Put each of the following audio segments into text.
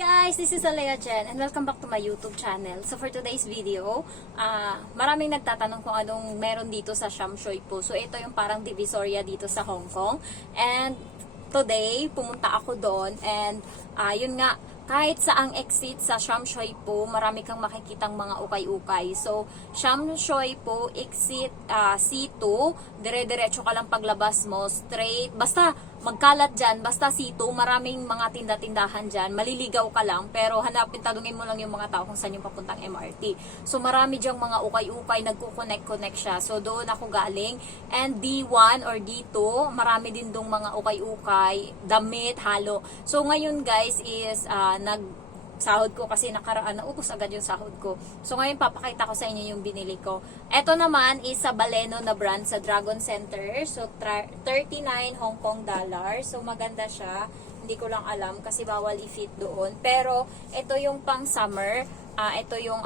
Guys, this is Alea Jen and welcome back to my YouTube channel. So for today's video, maraming nagtatanong kung anong meron dito sa Shamshoy po. So ito yung parang divisoria dito sa Hong Kong. And today, pumunta ako doon and yun nga, kahit sa ang exit sa Shamshoy po, marami kang makikitang mga ukay-ukay. So, Shamshoy po, exit C2, dire-diretso ka lang paglabas mo, straight, basta magkalat dyan, basta C2, maraming mga tinda-tindahan dyan, maliligaw ka lang, pero hanapin, tanungin mo lang yung mga tao kung saan yung papuntang MRT. So, marami dyang mga ukay-ukay, nagkukonect-connect siya. So, doon ako galing. And D1 or D2, marami din dong mga ukay-ukay, damit, halo. So, ngayon guys is, sahod ko kasi nakaraan, naubos agad yung sahod ko. So ngayon papakita ko sa inyo yung binili ko. Ito naman is sa Baleno na brand sa Dragon Center. So 39 Hong Kong dollar. So maganda siya. Hindi ko lang alam kasi bawal i-fit doon. Pero ito yung pang summer. Ito yung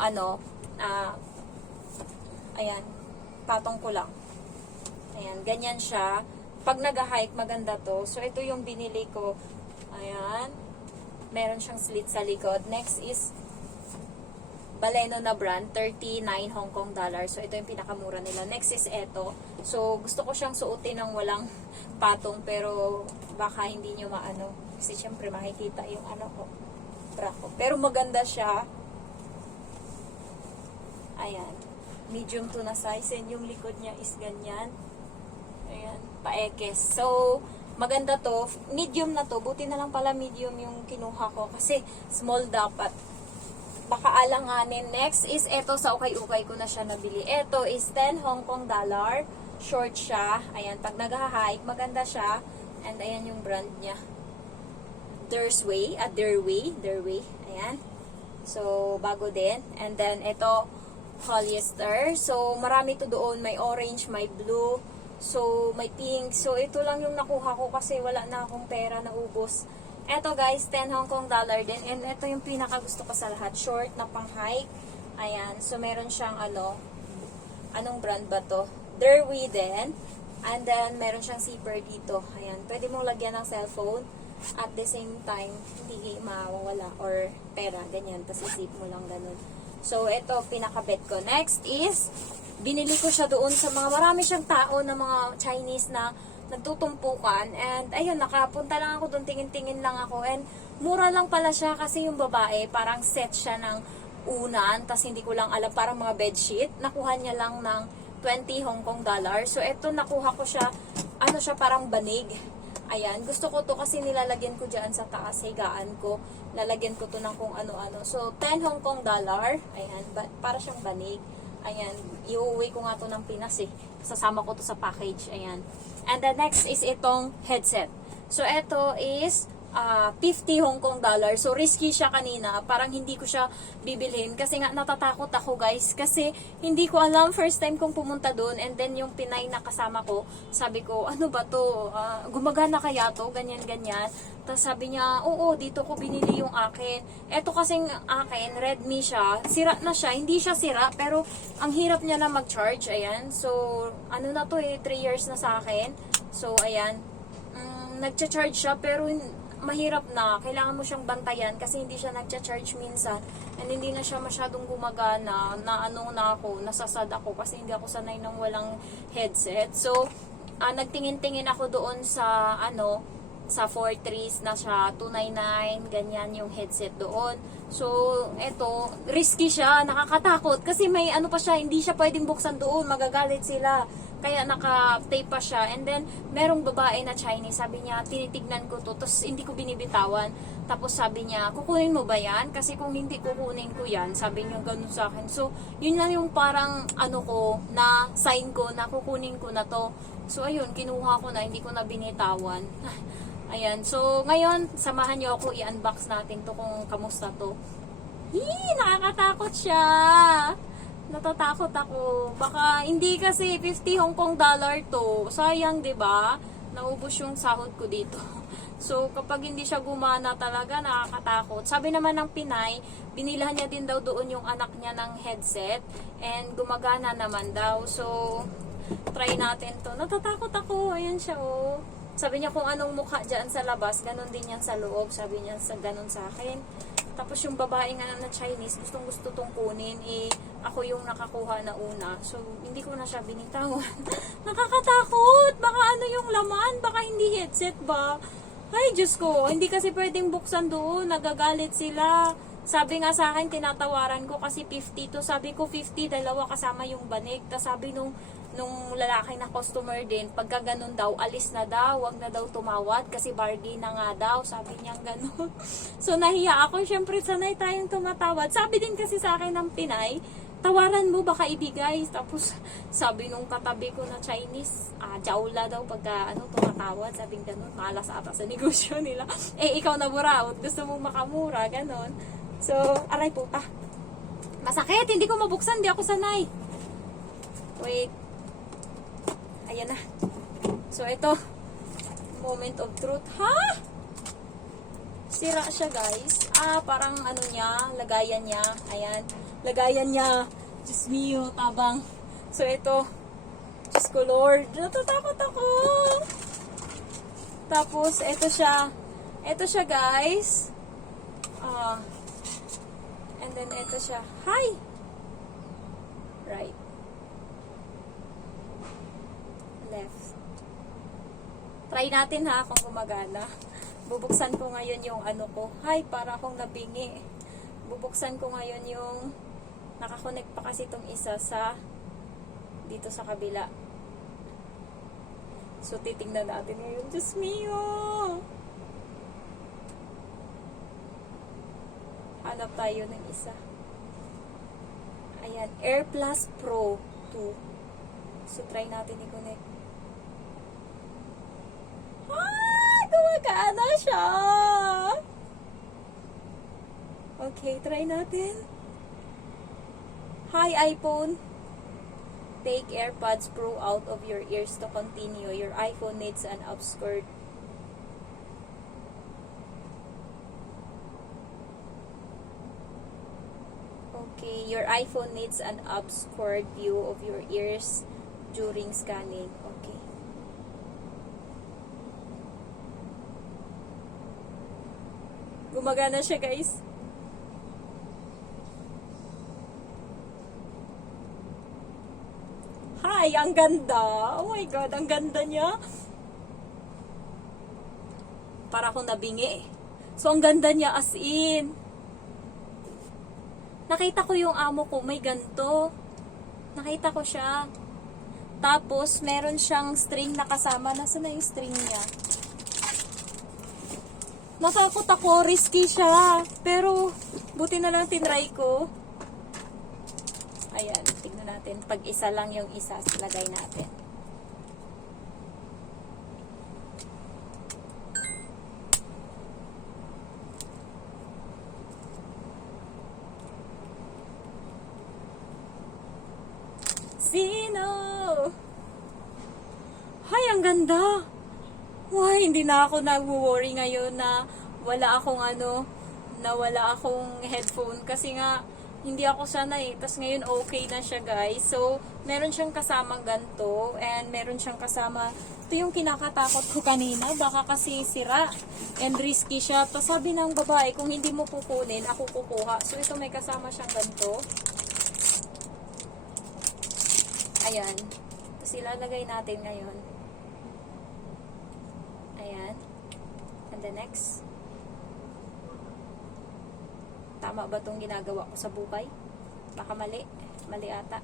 ayan, patong ko lang. Ayan, ganyan siya. Pag nag-hike, maganda to. So ito yung binili ko. Ayan. Meron siyang slit sa likod. Next is Baleno na brand, 39 Hong Kong dollar. So, ito yung pinakamura nila. Next is ito. So, gusto ko siyang suotin ng walang patong, pero baka hindi nyo maano. Kasi, syempre, makikita yung bra ko. Pero maganda siya. Ayan. Medium to na size. And yung likod niya is ganyan. Ayan. Paekes. So, maganda to. Medium na to. Buti na lang pala medium yung kinuha ko. Kasi small dapat. Baka alanganin. Next is ito sa ukay-ukay ko na siya nabili. Ito is 10 Hong Kong dollar. Short siya. Ayan. Pag nag-hike, maganda siya. And ayan yung brand niya. There's Way. Derway. Ayan. So, bago din. And then, ito, polyester. So, marami to doon. May orange, may blue. So, may pink. So, ito lang yung nakuha ko kasi wala na akong pera na ubos. Eto guys, 10 Hong Kong dollar din. And ito yung pinaka gusto ko sa lahat. Short na pang hike. Ayan. So, meron siyang anong brand ba to? Derway din. And then, meron siyang zipper dito. Ayan. Pwede mong lagyan ng cellphone. At the same time, hindi mawawala. Or pera. Ganyan. Tapos zip mo lang ganun. So, ito pinaka-bet ko. Next is binili ko siya doon sa mga marami siyang tao na mga Chinese na nagtutumpukan. And ayun, nakapunta lang ako doon, tingin-tingin lang ako. And mura lang pala siya kasi yung babae, parang set siya ng unan. Tapos hindi ko lang alam, parang mga bedsheet. Nakuha niya lang ng 20 Hong Kong dollar. So ito, nakuha ko siya, siya parang banig. Ayan, gusto ko to kasi nilalagyan ko dyan sa taas, higaan ko. Lalagyan ko to ng kung ano-ano. So 10 Hong Kong dollar. Ayan, para siyang banig. Ayan, iuwi ko nga to ng Pinas eh. Sasama ko to sa package. Ayan. And the next is itong headset. So, ito is 50 Hong Kong dollar. So, risky siya kanina. Parang hindi ko siya bibilhin. Kasi nga, natatakot ako guys. Kasi, hindi ko alam. First time kong pumunta doon. And then, yung Pinay na kasama ko, sabi ko, ano ba to? Gumagana kaya to? Ganyan-ganyan. Tapos sabi niya, oo, dito ko binili yung akin. Eto kasing akin, Redmi siya. Sira na siya. Hindi siya sira, pero ang hirap niya na mag-charge. Ayan. So, ano na to 3 years na sa akin. So, ayan. Nagcha-charge siya, pero mahirap na. Kailangan mo siyang bantayan kasi hindi siya nagcha-charge minsan. And hindi na siya masyadong gumagana. Nasasad ako kasi hindi ako sanay ng walang headset. So, nagtingin-tingin ako doon sa, sa Fortress na siya, 299, ganyan yung headset doon. So, eto, risky siya, nakakatakot. Kasi may pa siya, hindi siya pwedeng buksan doon, magagalit sila. Kaya naka-tape pa siya. And then, merong babae na Chinese, sabi niya, tinitignan ko to, tapos hindi ko binibitawan. Tapos sabi niya, kukunin mo ba yan? Kasi kung hindi kukunin ko yan, sabi niya ganun sa akin. So, yun lang yung parang, na sign ko, na kukunin ko na to. So, ayun, kinuha ko na, hindi ko na binitawan. Ayan, so ngayon, samahan niyo ako, i-unbox natin to kung kamusta to. Nakakatakot siya! Natatakot ako. Baka, hindi kasi 50 Hong Kong dollar to. Sayang, 'di ba? Naubos yung sahod ko dito. So, kapag hindi siya gumana talaga, nakakatakot. Sabi naman ng Pinay, binilahan niya din daw doon yung anak niya ng headset. And gumagana naman daw. So, try natin to. Natatakot ako. Ayan siya, oh. Sabi niya kung anong mukha dyan sa labas, ganun din yan sa loob. Sabi niya sa ganun sa akin. Tapos yung babae nga na Chinese, gustong gusto tong kunin, eh, ako yung nakakuha na una. So, hindi ko na siya binitawan. Nakakatakot! Baka ano yung laman? Baka hindi headset ba? Ay, Diyos ko, hindi kasi pwedeng buksan doon. Nagagalit sila. Sabi nga sa akin, tinatawaran ko kasi 50 to. Sabi ko 50, dalawa kasama yung banig. Tapos sabi nung lalaki na customer din, pagka ganun daw, alis na daw, wag na daw tumawad kasi bargain na nga daw, sabi niya ganun. So nahiya ako, syempre sanay tayong tumatawad. Sabi din kasi sa akin ng Pinay, tawaran mo baka ibigay. Tapos sabi nung katabi ko na Chinese, jawla daw pagka tumatawad, sabi ganun, malas ata sa negosyo nila. Eh ikaw na buraot, gusto mong makamura, ganun. So, aray puta. Masakit, hindi ko mabuksan, di ako sanay. Wait. Ayan na. So, ito. Moment of truth. Ha? Sira siya, guys. Parang ano niya, lagayan niya. Ayan. Lagayan niya. Diyos mio, tabang. So, ito. Diyos ko, Lord. Natatakot ako. Tapos, ito siya. Ito siya, guys. And then, ito siya. Hi! Right. Left. Try natin ha kung gumagana. Bubuksan ko ngayon yung ano ko. Hi, para akong nabingi. Bubuksan ko ngayon yung nakakonect pa kasi itong isa sa dito sa kabila. So, titingnan natin ngayon. Diyos mio! Hanap tayo ng isa. Ayan. AirPlus Pro 2. So, try natin i-connect. Gumagana siya! Okay, try natin. Hi, iPhone. Take AirPods Pro out of your ears to continue. Your iPhone needs an obscured. Okay, your iPhone needs an obscured view of your ears during scanning. Okay. Gumagana siya, guys. Hi, ang ganda. Oh my God, ang ganda niya. Para akong nabingi. So, ang ganda niya as in. Nakita ko yung amo ko, may ganto. Nakita ko siya. Tapos, meron siyang string na kasama. Nasaan na yung string niya? Natakot ako, risky siya. Pero, buti na lang tinry ko. Ayan, tignan natin. Pag isa lang yung isa, lagay natin. Sino? Hay, ang ganda. Why, hindi na ako nag-worry ngayon na wala akong headphone kasi nga hindi ako sanay. Tapos ngayon okay na siya, guys. So, meron siyang kasamang ganto and meron siyang kasama. Ito yung kinakatakot ko kanina. Baka kasi sira and risky siya. Tapos sabi ng babae, kung hindi mo kukunin, ako kukuha. So, ito may kasama siyang ganto. Ayan. Tapos ilalagay natin ngayon. Ayan. And the next. Tama ba itong ginagawa ko sa buhay? Baka mali. Mali ata.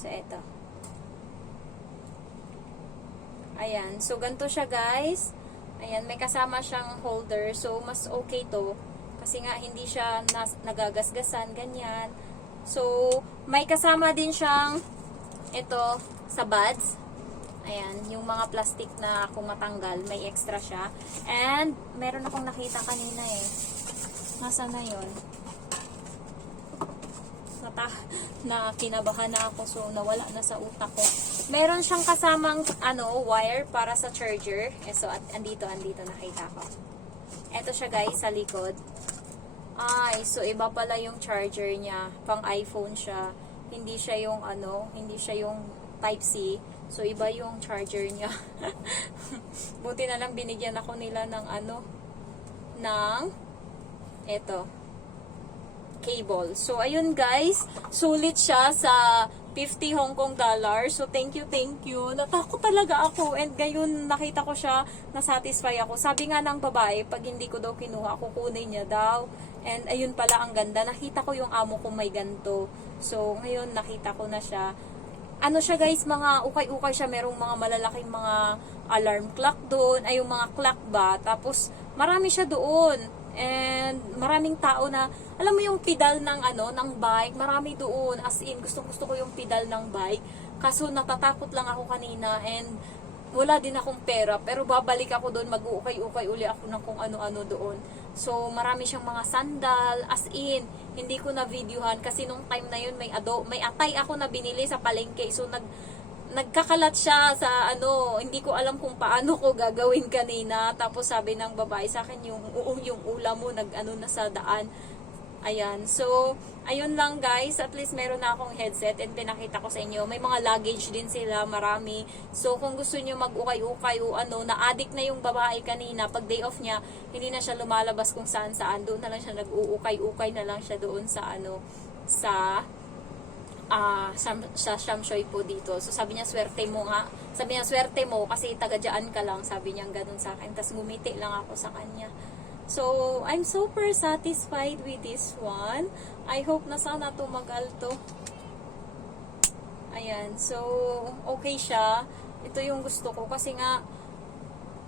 So, eto. Ayan. So, ganito siya, guys. Ayan. May kasama siyang holder. So, mas okay to. Kasi nga, hindi siya nagagasgasan. Ganyan. So, may kasama din siyang ito sa buds. Ayan, yung mga plastic na kung matanggal, may extra siya. And, meron akong nakita kanina eh. Nasaan na yun? Kinabahan na ako, so nawala na sa utak ko. Meron siyang kasamang wire para sa charger. So, andito nakita ko. Eto siya, guys, sa likod. Ay, so iba pala yung charger niya. Pang iPhone siya. Hindi siya yung Type-C. So, iba yung charger niya. Buti na lang binigyan ako nila ng eto, cable. So, ayun guys, sulit siya sa 50 Hong Kong dollars. So, thank you, thank you. Natakot talaga ako. And ngayon, nakita ko siya, na-satisfy ako. Sabi nga ng babae, pag hindi ko daw kinuha, kukunin niya daw. And ayun pala, ang ganda. Nakita ko yung amo ko may ganto. So, ngayon, nakita ko na siya. Ano siya guys, mga ukay-ukay siya. Merong mga malalaking mga alarm clock doon. Ay, yung mga clock ba. Tapos, marami siya doon. And maraming tao na, alam mo yung pedal ng ng bike, marami doon. As in, gustong-gusto ko yung pedal ng bike. Kaso natatakot lang ako kanina and wala din akong pera. Pero babalik ako doon, mag-uukay-ukay uli ako ng kung ano-ano doon. So, marami siyang mga sandal. As in, hindi ko na videohan kasi nung time na yun may atay ako na binili sa palengke. So, nagkakalat siya sa hindi ko alam kung paano ko gagawin kanina. Tapos sabi ng babae sa akin, yung ulam mo na sa daan. Ayan. So, ayun lang guys. At least meron na akong headset and pinakita ko sa inyo. May mga luggage din sila, marami. So, kung gusto niyo mag-ukay-ukay o na-addict na yung babae kanina, pag day off niya, hindi na siya lumalabas kung saan-saan. Doon na lang siya nag-uukay-ukay na lang siya doon sa sa Shamshoy po dito. So sabi niya, swerte mo nga. Sabi niya, swerte mo kasi taga-dyan ka lang. Sabi niya ganun sa akin. Tapos ngumiti lang ako sa kanya. So, I'm super satisfied with this one. I hope na sana tumagal to. Ayan. So, okay siya. Ito yung gusto ko kasi nga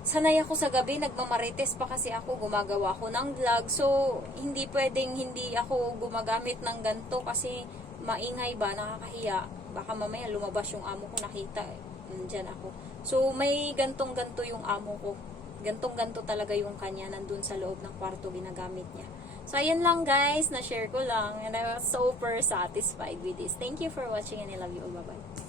sanay ako sa gabi, nagmamarites pa kasi ako, gumagawa ako ng vlog. So, hindi pwedeng hindi ako gumagamit ng ganito kasi maingay ba, nakakahiya. Baka mamaya lumabas yung amo ko, nakita. Nandyan ako. So, may gantong-ganto yung amo ko. Gantong-ganto talaga yung kanya, nandun sa loob ng kwarto, ginagamit niya. So, ayan lang guys, na-share ko lang. And I was super satisfied with this. Thank you for watching and I love you all. Bye-bye.